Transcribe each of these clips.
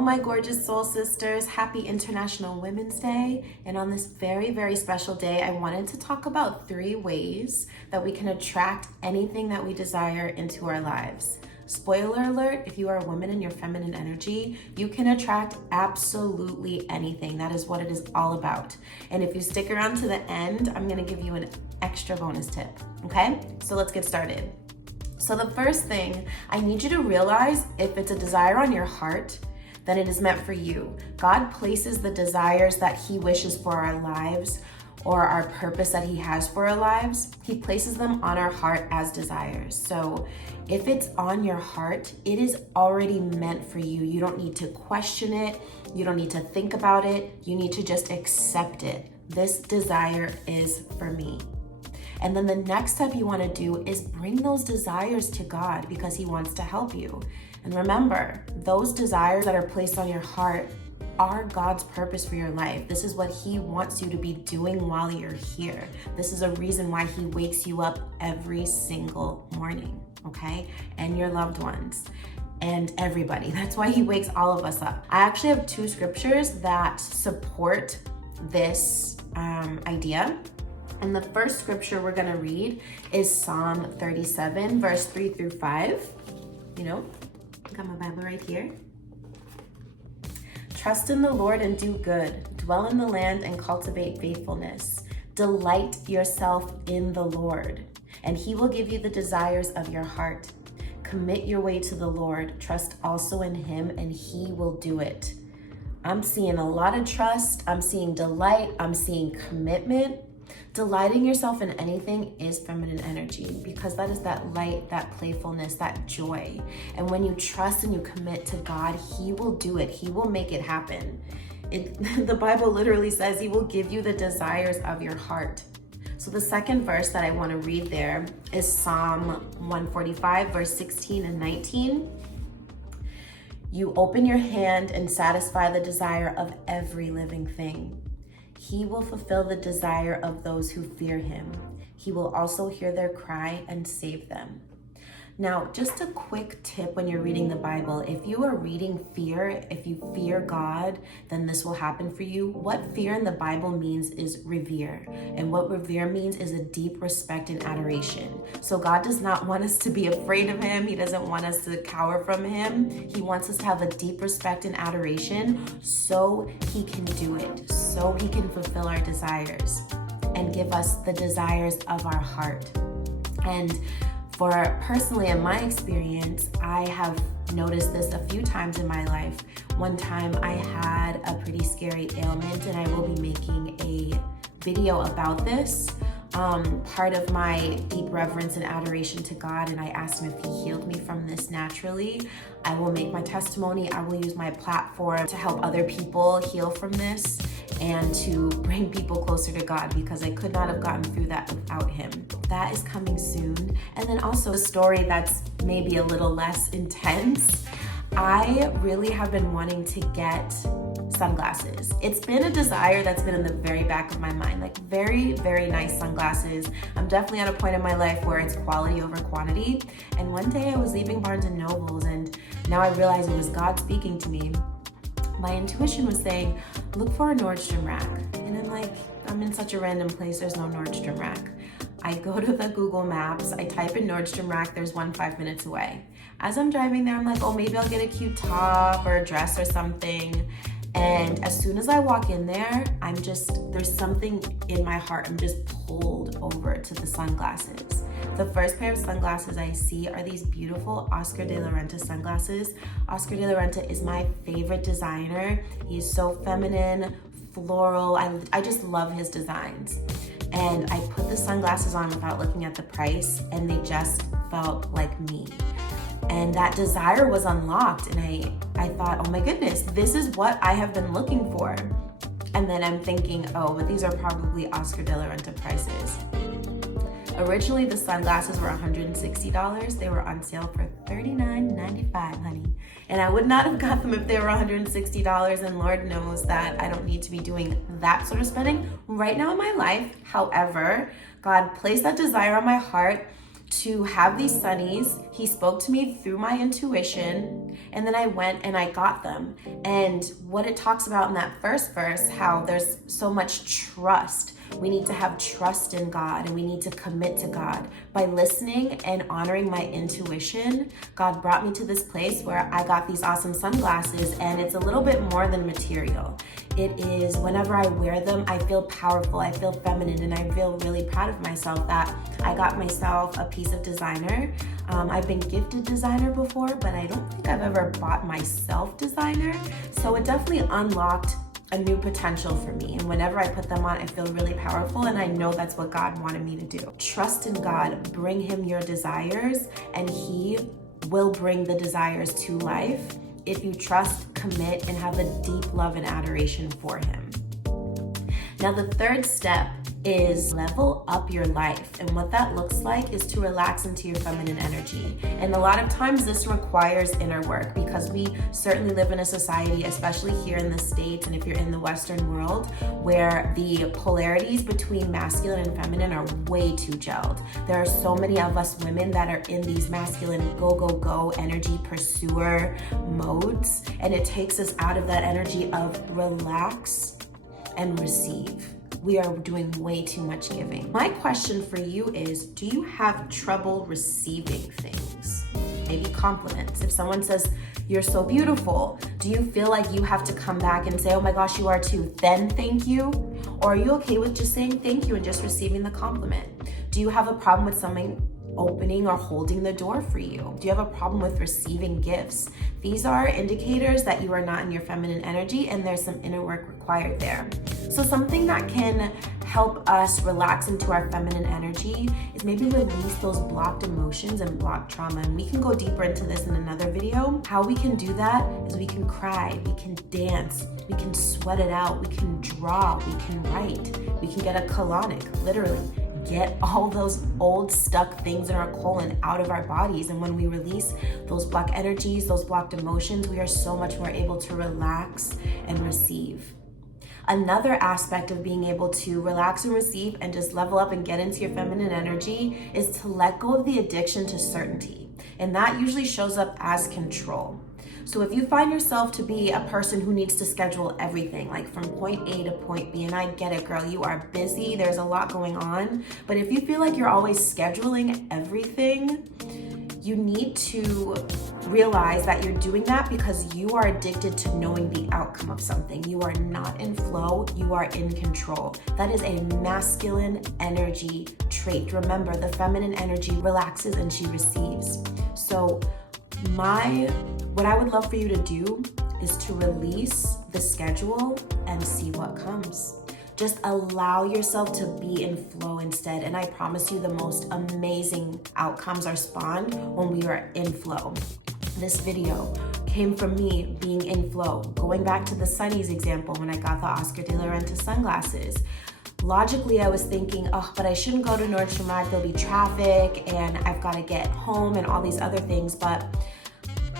Hello, my gorgeous soul sisters. Happy International Women's Day. And on this very, very special day, I wanted to talk about 3 ways that we can attract anything that we desire into our lives. Spoiler alert, if you are a woman in your feminine energy, you can attract absolutely anything. That is what it is all about. And if you stick around to the end, I'm gonna give you an extra bonus tip, okay? So let's get started. So the first thing, I need you to realize if it's a desire on your heart, then it is meant for you. God places the desires that He wishes for our lives or our purpose that He has for our lives. He places them on our heart as desires. So if it's on your heart, it is already meant for you. You don't need to question it. You don't need to think about it. You need to just accept it. This desire is for me. And then the next step you want to do is bring those desires to God because He wants to help you. And remember, those desires that are placed on your heart are God's purpose for your life. This is what He wants you to be doing while you're here. This is a reason why He wakes you up every single morning, okay? And your loved ones and everybody. That's why He wakes all of us up. I actually have 2 scriptures that support this idea. And the first scripture we're gonna read is Psalm 37, verse 3 through 5. You know, I got my Bible right here. Trust in the Lord and do good. Dwell in the land and cultivate faithfulness. Delight yourself in the Lord, and He will give you the desires of your heart. Commit your way to the Lord. Trust also in Him, and He will do it. I'm seeing a lot of trust. I'm seeing delight. I'm seeing commitment. Delighting yourself in anything is feminine energy because that is that light, that playfulness, that joy. And when you trust and you commit to God, He will do it. He will make it happen. The Bible literally says He will give you the desires of your heart. So the second verse that I want to read there is Psalm 145, verse 16 and 19. You open your hand and satisfy the desire of every living thing. He will fulfill the desire of those who fear Him. He will also hear their cry and save them. Now, just a quick tip when you're reading the Bible. If you are reading fear, if you fear God, then this will happen for you. What fear in the Bible means is revere. And what revere means is a deep respect and adoration. So God does not want us to be afraid of Him. He doesn't want us to cower from Him. He wants us to have a deep respect and adoration so He can do it, so He can fulfill our desires and give us the desires of our heart. And for personally, in my experience, I have noticed this a few times in my life. One time I had a pretty scary ailment, and I will be making a video about this. Part of my deep reverence and adoration to God, and I asked Him if He healed me from this naturally. I will make my testimony. I will use my platform to help other people heal from this and to bring people closer to God because I could not have gotten through that without Him. That is coming soon. And then also a story that's maybe a little less intense. I really have been wanting to get sunglasses. It's been a desire that's been in the very back of my mind, like very, very nice sunglasses. I'm definitely at a point in my life where it's quality over quantity. And one day I was leaving Barnes & Noble's, and now I realize it was God speaking to me. My intuition was saying, look for a Nordstrom rack. And I'm like, I'm in such a random place, there's no Nordstrom rack. I go to the Google Maps, I type in Nordstrom rack, there's one 5 minutes away. As I'm driving there, I'm like, oh, maybe I'll get a cute top or a dress or something. And as soon as I walk in there, there's something in my heart. I'm just pulled over to the sunglasses. The first pair of sunglasses I see are these beautiful Oscar de la Renta sunglasses. Oscar de la Renta is my favorite designer. He's so feminine, floral. I just love his designs. And I put the sunglasses on without looking at the price, and they just felt like me. And that desire was unlocked, and I thought, oh my goodness, this is what I have been looking for. And then I'm thinking, oh, but these are probably Oscar de la Renta prices. Originally, the sunglasses were $160. They were on sale for $39.95, honey. And I would not have got them if they were $160, and Lord knows that I don't need to be doing that sort of spending right now in my life. However, God placed that desire on my heart. to have these sunnies. He spoke to me through my intuition, and then I went and I got them. And what it talks about in that first verse, how there's so much trust. We need to have trust in God, and we need to commit to God. By listening and honoring my intuition, God brought me to this place where I got these awesome sunglasses, and it's a little bit more than material. It is, whenever I wear them, I feel powerful, I feel feminine, and I feel really proud of myself that I got myself a piece of designer. I've been gifted designer before, but I don't think I've ever bought myself designer. So it definitely unlocked a new potential for me. And whenever I put them on, I feel really powerful, and I know that's what God wanted me to do. Trust in God, bring him your desires, and he will bring the desires to life if you trust, commit, and have a deep love and adoration for him. Now, the third step is level up your life. And what that looks like is to relax into your feminine energy. And a lot of times this requires inner work, because we certainly live in a society, especially here in the States and if you're in the Western world, where the polarities between masculine and feminine are way too gelled. There are so many of us women that are in these masculine go, go, go energy pursuer modes. And it takes us out of that energy of relax and receive. We are doing way too much giving. My question for you is, do you have trouble receiving things? Maybe compliments. If someone says, you're so beautiful, do you feel like you have to come back and say, oh my gosh, you are too, then thank you? Or are you okay with just saying thank you and just receiving the compliment? Do you have a problem with someone opening or holding the door for you? Do you have a problem with receiving gifts? These are indicators that you are not in your feminine energy, and there's some inner work required there. So something that can help us relax into our feminine energy is maybe release those blocked emotions and blocked trauma. And we can go deeper into this in another video. How we can do that is we can cry, we can dance, we can sweat it out, we can draw, we can write, we can get a colonic, literally. Get all those old stuck things in our colon out of our bodies. And when we release those blocked energies, those blocked emotions, we are so much more able to relax and receive. Another aspect of being able to relax and receive and just level up and get into your feminine energy is to let go of the addiction to certainty. And that usually shows up as control. So if you find yourself to be a person who needs to schedule everything, like from point A to point B, and I get it, girl, you are busy, there's a lot going on, but if you feel like you're always scheduling everything, you need to realize that you're doing that because you are addicted to knowing the outcome of something. You are not in flow, you are in control. That is a masculine energy trait. Remember, the feminine energy relaxes and she receives. So what I would love for you to do is to release the schedule and see what comes. Just allow yourself to be in flow instead. And I promise you the most amazing outcomes are spawned when we are in flow. This video came from me being in flow. Going back to the Sunnies example, when I got the Oscar de la Renta sunglasses, logically I was thinking, oh, but I shouldn't go to Nordstrom Rack, there'll be traffic and I've got to get home and all these other things. But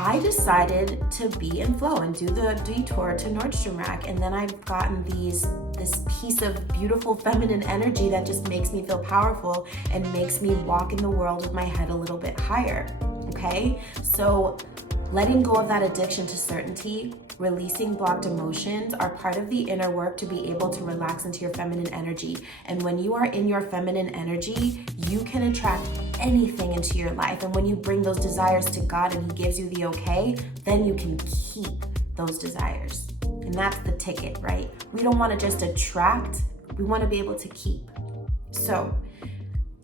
I decided to be in flow and do the detour to Nordstrom Rack. And then I've gotten this piece of beautiful feminine energy that just makes me feel powerful and makes me walk in the world with my head a little bit higher, okay? So letting go of that addiction to certainty, releasing blocked emotions are part of the inner work to be able to relax into your feminine energy. And when you are in your feminine energy, you can attract anything into your life. And when you bring those desires to God and he gives you the okay, then you can keep those desires. And that's the ticket, right? We don't want to just attract, we want to be able to keep. So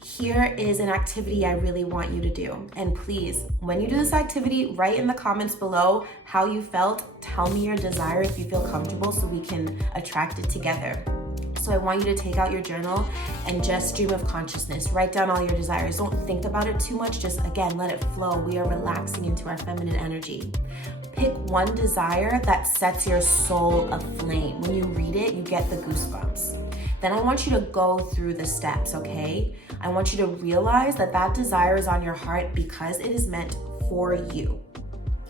here is an activity I really want you to do. And please, when you do this activity, write in the comments below how you felt. Tell me your desire if you feel comfortable so we can attract it together. So I want you to take out your journal and just stream of consciousness. Write down all your desires. Don't think about it too much. Just, again, let it flow. We are relaxing into our feminine energy. Pick one desire that sets your soul aflame. When you read it, you get the goosebumps. Then I want you to go through the steps, okay? I want you to realize that that desire is on your heart because it is meant for you.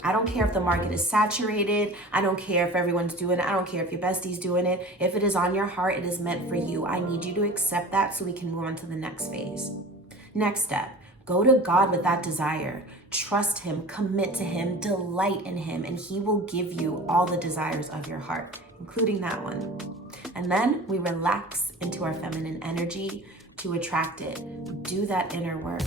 I don't care if the market is saturated. I don't care if everyone's doing it. I don't care if your bestie's doing it. If it is on your heart, it is meant for you. I need you to accept that so we can move on to the next phase. Next step, Go to God with that desire. Trust him, commit to him, delight in him, and he will give you all the desires of your heart, including that one. And then we relax into our feminine energy to attract it. Do that inner work,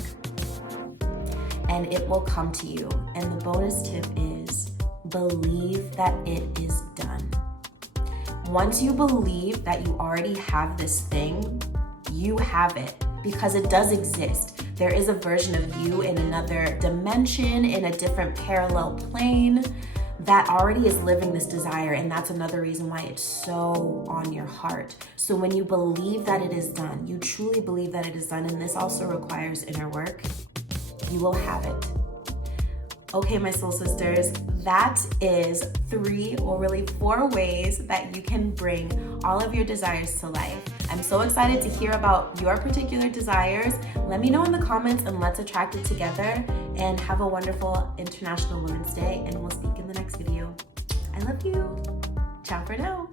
and it will come to you. And the bonus tip is believe that it is done. Once you believe that you already have this thing, you have it, because it does exist. There is a version of you in another dimension, in a different parallel plane, that already is living this desire. And that's another reason why it's so on your heart. So when you believe that it is done, you truly believe that it is done, and this also requires inner work, you will have it. Okay, my soul sisters, that is 3 or really 4 ways that you can bring all of your desires to life. I'm so excited to hear about your particular desires. Let me know in the comments and let's attract it together. And have a wonderful International Women's Day, and we'll speak in the next video. I love you. Ciao for now.